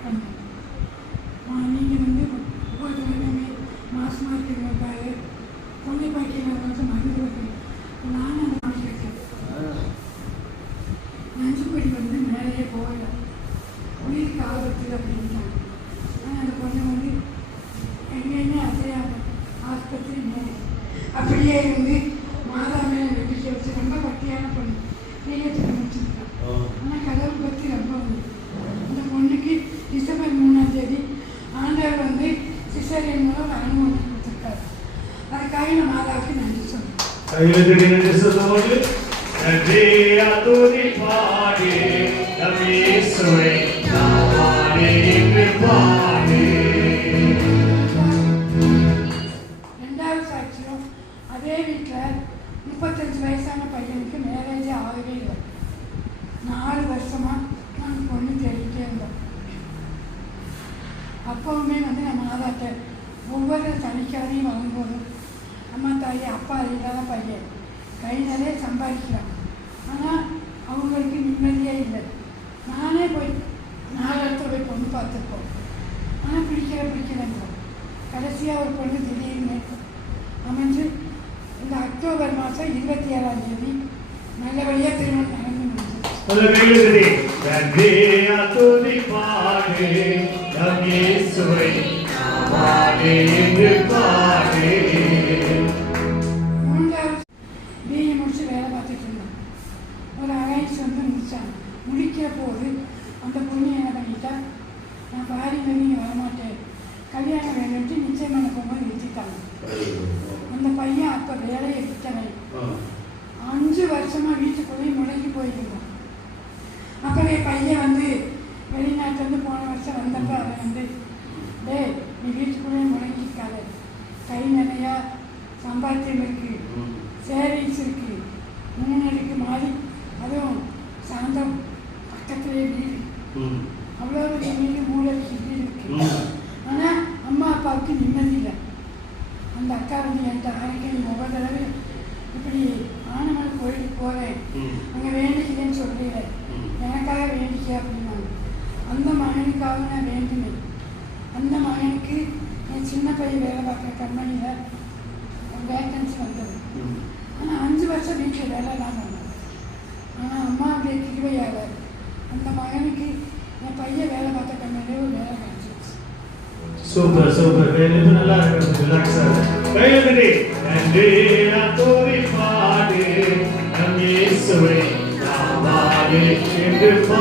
பண்ணுவோம் நீங்கள் வந்து ஒவ்வொரு வருடமே மாதமாக இருக்கிறவங்களுக்காக பொண்ணு பாய்க்கிறவங்களுக்கு மருந்து கொடுக்கணும் நானும் அந்த மாதிரி இருக்கேன் நஞ்சுப்படி வந்து மேலேயே போகல உயிருக்கு ஆபத்து அப்படின்ட்டாங்க ஆனால் அந்த பொண்ணை வந்து எங்கேயுமே அசையாம ஆஸ்பத்திரி மேலே. அப்படியே இருந்து மாதா மேலே நம்பிக்கை வச்சு ரொம்ப பக்தியான பொண்ணு பிரியத்தில் முடிச்சிருக்கான் ஆனால் கடவுள் பற்றி ரொம்ப உண்டு அந்த பொண்ணுக்கு டிசம்பர் மூணாம் தேதி ஆண்டவர் வந்து சிசரியன் மூலம் அனுமதி கொடுத்துருக்காரு அதுக்காக நம்ம மாதாவுக்கு நன்றி சொல்றேன் நன்றி அதுரி பாடி நம் இயேசுவை பாடி கை நிறைய சம்பாதிக்கிறான் ஆனால் அவங்களுக்கு நிம்மதியே இல்லை. நானே போய் நாலு இடத்துல போய் பொண்ணு பார்த்துருக்கோம் ஆனால் பிடிக்கிற பிடிக்கிறேங்கிறோம் கடைசியாக ஒரு பொண்ணு திடீர்னு அமைஞ்சு இந்த அக்டோபர் மாதம் இருபத்தி ஏழாம் தேதி நல்லபடியாக திருமணம் நடந்து முடிஞ்சது பாடு முடிச்சு வேலை பார்த்துட்டு இருந்தோம் ஒரு அலைன்ஸ் வந்து முடித்தாங்க முடிக்க போது அந்த பொண்ணு என்ன பண்ணிட்டா நான் பாரி வந்து இங்கே வரமாட்டேன். கல்யாணம் வேணும்ட்டு நிச்சயம் பண்ண போகும்போது நிறுத்திட்டாங்க. அந்த பையன் அப்போ வேலையை விட்டவன். அஞ்சு வருஷமாக வீட்டுக்குள்ளேயே முடங்கி போயிருந்தான் அப்புறம் என் பையன் வந்து வெளிநாட்டிலேருந்து போன வருஷம் வந்தப்ப அவன் வந்து டேய் நீ வீட்டுக்குள்ளேயே முடங்கிக்காத கை நிறையா சம்பாத்தியம் இருக்குது சேவிங்ஸ் இருக்கு மூணு அடுக்கு மாறி அதுவும் சாந்தம் பக்கத்துலேயே வீடு அவ்வளோ பெரிய வீடு மூளை சுற்றி இருக்கு. ஆனால் அம்மா அப்பாவுக்கு நிம்மதி இல்லை. அந்த அக்கா வந்து என்கிட்ட நீ ஒவ்வொரு தடவை இப்படி ஆனமலை கோயிலுக்கு போகிறேன் அங்கே வேண்டிக்கிறேன்னு சொல்லல. எனக்காக வேண்டிக்க அப்படின்னாங்க. அந்த மகனுக்காக நான் வேண்டினேன். அந்த மகனுக்கு என் சின்ன பையன் வேலை பார்க்குற கம்பெனியில் வேக்கன்சி வந்தது. ஆனால் அஞ்சு வருஷம் வீட்டில் வேலை இல்லாமல் இருந்தாங்க ஆனால் அம்மா அப்படியே கிருவையாக அந்த மகனுக்கு என் பையன் வேலை பார்த்த கம்பெனியில் ஒரு வேலை கிடைச்சிருச்சு. Super super. வேலை நல்லா இருக்கு ரிலாக்ஸா கையில் நன்றி. அதுரி பாடி. நம் இயேசுவை நாம் பாடி இன்று அக்கா,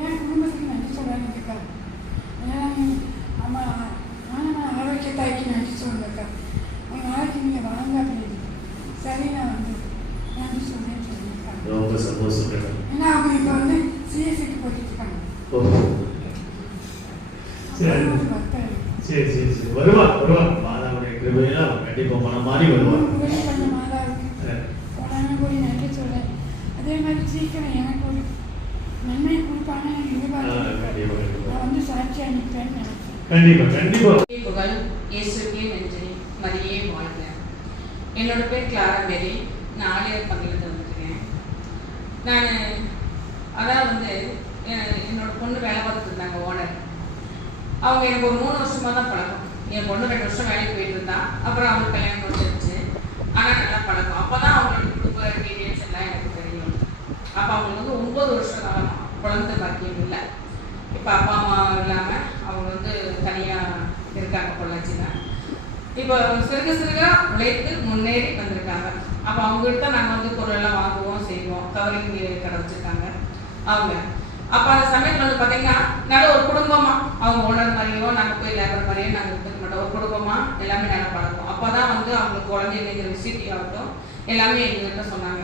என் குடும்பத்துக்கு நன்றி சொல்றேன் அக்கா ஏன்னா அம்மா நான் ஆரோக்கிய தாய்க்கு நன்றி சொல்றேன் அக்கா உங்க நாளைக்கு நீங்க வாங்க அப்படின்னு சரி நான் வந்து நன்றி சொல்றேன்னு சொல்லியிருக்காங்க ரொம்ப சந்தோஷம் ஏன்னா அவங்க இப்போ வந்து சிஎஸ்சிக்கு போட்டுட்டு இருக்காங்க ஓ சரி. சரி சரி சரி. வருவா வருவா. மாதாவுடைய கிருபையில அவன் கண்டிப்பா மனம் மாறி அதே மாதிரி சீக்கிரம் எனக்கு ஒரு நன்மை நான் வந்து கண்டிப்பா கண்டிப்பா. புகழ் இயேசுக்கே நன்றி மரியே வாழ்க. என்னோட பேர் கிளாரா மேரி. நான் ஆலியார் பங்கிலிருந்து வந்திருக்கேன் நான் அதான் வந்து என்னோட பொண்ணு வேலை பார்த்துட்டு இருந்தாங்க ஓனர். அவங்க எனக்கு ஒரு மூணு வருஷமா தான் பழக்கம். என் பொண்ணு ரெண்டு வருஷம் வேலைக்கு போயிட்டு இருந்தான் அப்புறம் அவங்களுக்கு கல்யாணம் முடிச்சிருச்சு ஆனால் நல்லா பழக்கம். அப்போ தான் அவங்களுக்கு குடும்ப டீட்டெயில்ஸ் எல்லாம் எனக்கு தெரியும். அப்போ அவங்களுக்கு வந்து ஒன்பது வருஷம் காலம் குழந்தை பாக்கியம் இல்லை. இப்போ அப்பா அம்மா இல்லாமல் அவங்க வந்து தனியாக இருக்காங்க பொள்ளாச்சின்னா இப்போ சிறுக சிறுக உழைத்து முன்னேறி வந்திருக்காங்க. அப்போ அவங்ககிட்ட நாங்கள் வந்து பொருளெல்லாம் வாங்குவோம் செய்வோம். கவரிங் கடை வச்சுருக்காங்க. அவங்க அப்போ அந்த சமயத்தில் வந்து பார்த்தீங்கன்னா நல்ல ஒரு குடும்பமாக அவங்க ஓனர் மாதிரியோ நாங்கள் போய் லேபர் மாதிரியோ நாங்கள் இருக்க மாட்டோம். ஒரு குடும்பமாக எல்லாமே நல்லா பழக்கம். அப்போ தான் வந்து அவங்களுக்கு குழந்தைங்கிற ஆகட்டும் எல்லாமே எங்கள்கிட்ட சொன்னாங்க.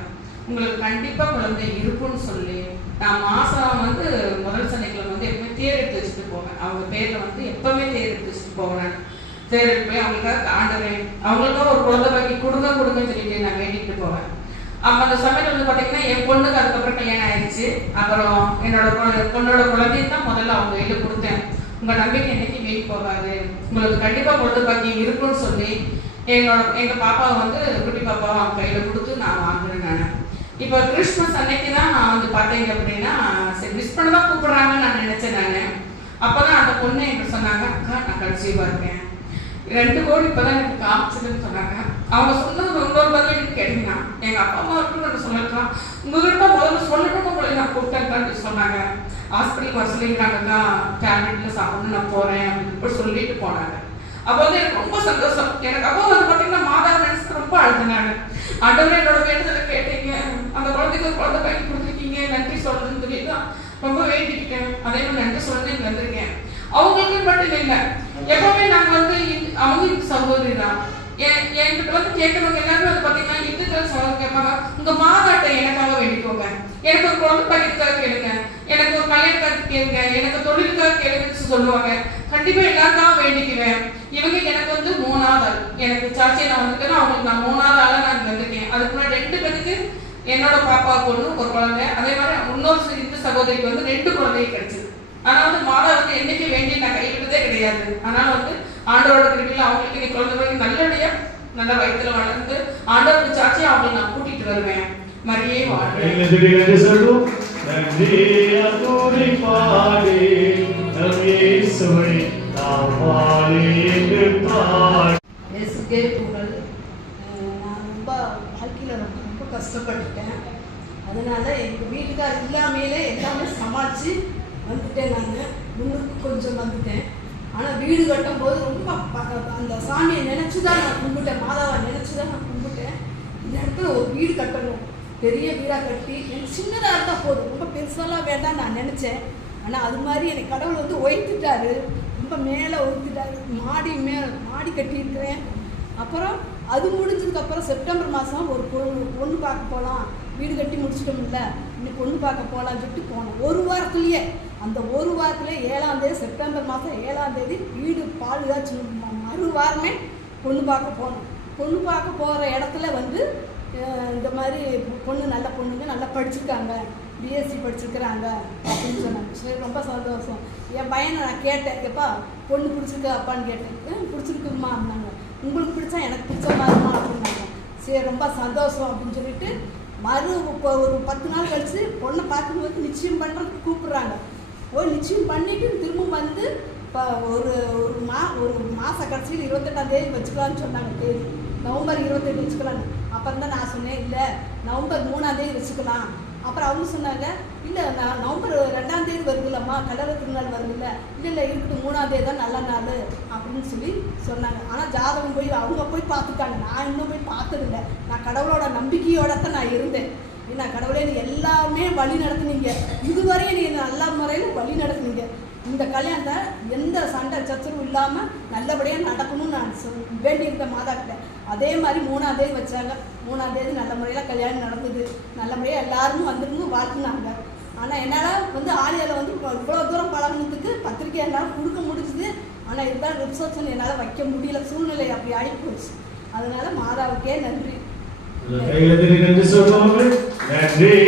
உங்களுக்கு கண்டிப்பாக குழந்தை இருக்கும்னு சொல்லி. நான் மாதம் வந்து முதல் சனிக்கிழமை வந்து எப்பவுமே தேர் எடுத்து வச்சுட்டு போவேன். அவங்க பேரில் வந்து எப்பவுமே தேர் எடுத்து வச்சுட்டு போவேன் நான். தேர் எடுத்து போய் அவங்களுக்காக ஆண்டவேன். அவங்களுக்காக ஒரு குழந்தை பாக்கி கொடுங்க கொடுங்கன்னு சொல்லிட்டு நான் வேண்டிட்டு போவேன். அப்போ அந்த சமையல் வந்து பார்த்தீங்கன்னா என் பொண்ணுக்கு அதுக்கப்புறம் கல்யாணம் ஆயிடுச்சு அப்புறம் என்னோட பொண்ணோட குழந்தைய தான் முதல்ல அவங்க கையில் கொடுத்தேன். உங்கள் நம்பிக்கை என்னைக்கு வீண் போகாது. உங்களுக்கு கண்டிப்பாக குழந்தை பாக்கி இருக்கும்னு சொல்லி எங்களோட எங்கள் பாப்பாவை வந்து குட்டி பாப்பாவை அவங்க கையில் கொடுத்து நான் வாங்குறேன் நான். இப்போ கிறிஸ்மஸ் அன்னைக்கு தான் நான் வந்து பார்த்தீங்க அப்படின்னா சரி மிஸ் பண்ண தான் கூப்பிடுறாங்கன்னு நான் நினைச்சேன் நான். அப்பதான் அந்த பொண்ணு என்கிட்ட சொன்னாங்க அக்கா நான் கன்சீவா இருக்கேன். ரெண்டு கோடி இப்பதான் எனக்கு காமிச்சதுன்னு சொன்னாங்க. அவங்க சொன்னது இன்னொரு பதில் எனக்கு கேட்டீங்கன்னா எங்க அப்பா அம்மா இருக்குன்னு சொல்லலாம் உங்ககிட்ட முதல்ல சொல்லட்டும் உங்களை நான் கூப்பிட்டேன் சொன்னாங்க. ஹாஸ்பிட்டல் வர தான். டேப்லெட்ல சாப்பிடணும் நான் போறேன் அப்படின்னு சொல்லிட்டு போனாங்க. அப்போ வந்து எனக்கு ரொம்ப சந்தோஷம். எனக்கு அப்போ வந்து பார்த்தீங்கன்னா மாதா நினைச்சு ரொம்ப அழுதுனாங்க. ஆண்டவரே என்னோட வேண்டுதலை கேட்டீங்க. அந்த குழந்தைக்கு ஒரு குழந்தை பையன் கொடுத்துருக்கீங்க. நன்றி சொல்றதுன்னு சொல்லி தான் ரொம்ப வேண்டிக்கிட்டேன். அதே மாதிரி நன்றி சொல்றது வந்திருக்கேன். அவங்களுக்கு மட்டும் இல்லை எப்பவுமே நாங்க வந்து அவங்க சகோதரி தான். என்கிட்ட வந்து கேட்கறவங்க எல்லாருமே வந்து பாத்தீங்கன்னா இந்துக்கள் சவால் கேட்பாங்க உங்க மாதாட்டை எனக்காக வேண்டிக்கோங்க. எனக்கு ஒரு குழந்தை படிக்கிறதுக்காக கேளுங்க. எனக்கு ஒரு கல்யாணத்துக்காக கேளுங்க. எனக்கு தொழிலுக்காக கேளுங்கன்னு சொல்லுவாங்க. கண்டிப்பா எல்லாருக்காக வேண்டிக்குவேன். இவங்க எனக்கு வந்து மூணாவது ஆள் எனக்கு சாட்சியை நான் வந்துட்டேன்னா அவங்களுக்கு நான் மூணாவது ஆளா நான் இங்க வந்திருக்கேன். அதுக்கு முன்னாடி ரெண்டு பேருக்கு என்னோட பாப்பாவுக்கு ஒண்ணு ஒரு குழந்தை. அதே மாதிரி இன்னொரு இந்து சகோதரிக்கு வந்து ரெண்டு குழந்தைங்க கிடைச்சது. ஆனா வந்து மாதா வந்து என்னைக்கு வேண்டி நான் கைவிட்டதே கிடையாது. அதனால வந்து ஆண்டவரோட திருப்பியில் அவங்களுக்கு நீ குழந்தை பிறகு நல்லபடியா நல்ல வயித்துல வளர்ந்து ஆண்டவருக்கு சாட்சி அவங்களை நான் கூட்டிட்டு வருவேன். மரியே வாழ்வேன் கைகளை தட்டி நன்றி சொல்லுவோம் நன்றி அத்துதி பாடி நம் இயேசுவை நாம் வாழி என்று பாடி. இயேசுக்கே புகழ். நான் ரொம்ப வாழ்க்கையில் ரொம்ப ரொம்ப கஷ்டப்பட்டுட்டேன். அதனால எங்கள் வீட்டுக்கார் இல்லாமையிலே எல்லாமே சமாளித்து வந்துட்டேன் நான். முன்னுக்கு கொஞ்சம் வந்துட்டேன். ஆனால் வீடு கட்டும் போது ரொம்ப ப- அந்த சாமியை நினச்சி தான் நான் கும்பிட்டேன். மாதாவை நினச்சி தான் நான் கும்பிட்டேன். இந்த இடத்துல ஒரு வீடு கட்டணும். பெரிய வீடாக கட்டி எனக்கு சின்னதாக இருந்தால் போதும். ரொம்ப பெருசாலாம் வேண்டாம் நான் நினச்சேன். ஆனால் அது மாதிரி எனக்கு கடவுள் வந்து ஒய்த்துட்டாரு ரொம்ப மேலே ஒய்த்துட்டாரு மாடி மேலே மாடி கட்டியிருக்கிறேன். அப்புறம் அது முடிஞ்சதுக்கப்புறம் செப்டம்பர் மாதம் ஒரு பொண்ணு பொண்ணு பார்க்க போகலாம் வீடு கட்டி முடிச்சிட்டோம்ல. இன்னைக்கு பொண்ணு பார்க்க போகலான்னு சொல்லிட்டு போனோம். ஒரு வாரத்துலேயே அந்த ஒரு வாரத்திலே ஏழாம் தேதி செப்டம்பர் மாதம் ஏழாம் தேதி வீடு பால் ஏதாச்சும் மறு வாரமே பொண்ணு பார்க்க போனோம். பொண்ணு பார்க்க போகிற இடத்துல வந்து இந்த மாதிரி பொண்ணு நல்ல பொண்ணுங்க நல்லா படிச்சிருக்காங்க. பிஎஸ்சி படிச்சிருக்கிறாங்க அப்படின்னு சொன்னாங்க. சரி ரொம்ப சந்தோஷம். என் பையனை நான் கேட்டேன் எப்பா பொண்ணு பிடிச்சிருக்கா அப்பான்னு கேட்டேன். பிடிச்சிருக்குமா அப்படின்னாங்க. உங்களுக்கு பிடிச்சா எனக்கு பிடிச்ச மாதிரிமா அப்படின்னாங்க. சரி ரொம்ப சந்தோஷம் அப்படின்னு சொல்லிட்டு மறு இப்போ ஒரு பத்து நாள் கழிச்சு பொண்ணை பார்க்கும்போது நிச்சயம் பண்ணுறதுக்கு கூப்பிட்றாங்க. போய் நிச்சயம் பண்ணிட்டு திரும்ப வந்து இப்போ ஒரு ஒரு மா ஒரு மாத கடைசியில் இருபத்தெட்டாம் தேதி வச்சுக்கலாம்னு சொன்னாங்க தேதி. நவம்பர் இருபத்தெட்டு வச்சுக்கலான்னு அப்புறம் தான் நான் சொன்னேன் இல்லை நவம்பர் மூணாம் தேதி வச்சுக்கலாம். அப்புறம் அவங்க சொன்னாங்க இல்லை நான் நவம்பர் ரெண்டாம் தேதி வருதுல்லம்மா கடலை திருநாள் வருதுல்ல இல்லை இல்லை இருக்கட்டும் மூணாம் தேதி தான் நல்ல நாள் அப்படின்னு சொல்லி சொன்னாங்க. ஆனால் ஜாதகம் போய் அவங்க போய் பார்த்துட்டாங்க. நான் இன்னும் போய் பார்த்ததில்ல. நான் கடவுளோட நம்பிக்கையோட தான் நான் இருந்தேன். ஏன்னா கடவுளே நீ எல்லாமே வழி நடத்துனீங்க. இதுவரையும் நீ நல்ல முறையில் வழி நடத்துனீங்க. இந்த கல்யாணத்தை எந்த சண்டை சச்சரவும் இல்லாமல் நல்லபடியாக நடக்கணும்னு நான் சொல் வேண்டியிருந்தேன் மாதா கிட்ட அதே மாதிரி மூணாம் தேதி வச்சாங்க. மூணாம் தேதி நல்ல முறையில் கல்யாணம் நடந்தது. முறையாக எல்லாரும் வந்துருந்து வாழ்த்துனாங்க. ஆனால் என்னால் வந்து ஆலியாவில் வந்து இவ்வளோ தூரம் பழகினதுக்கு பத்திரிக்கை என்னால் கொடுக்க முடிஞ்சுது. ஆனால் இருந்தாலும் ரிசப்ஷன் என்னால் வைக்க முடியல. சூழ்நிலை அப்படி ஆகிப்போச்சு அதனால மாதாவுக்கே நன்றி. நன்றி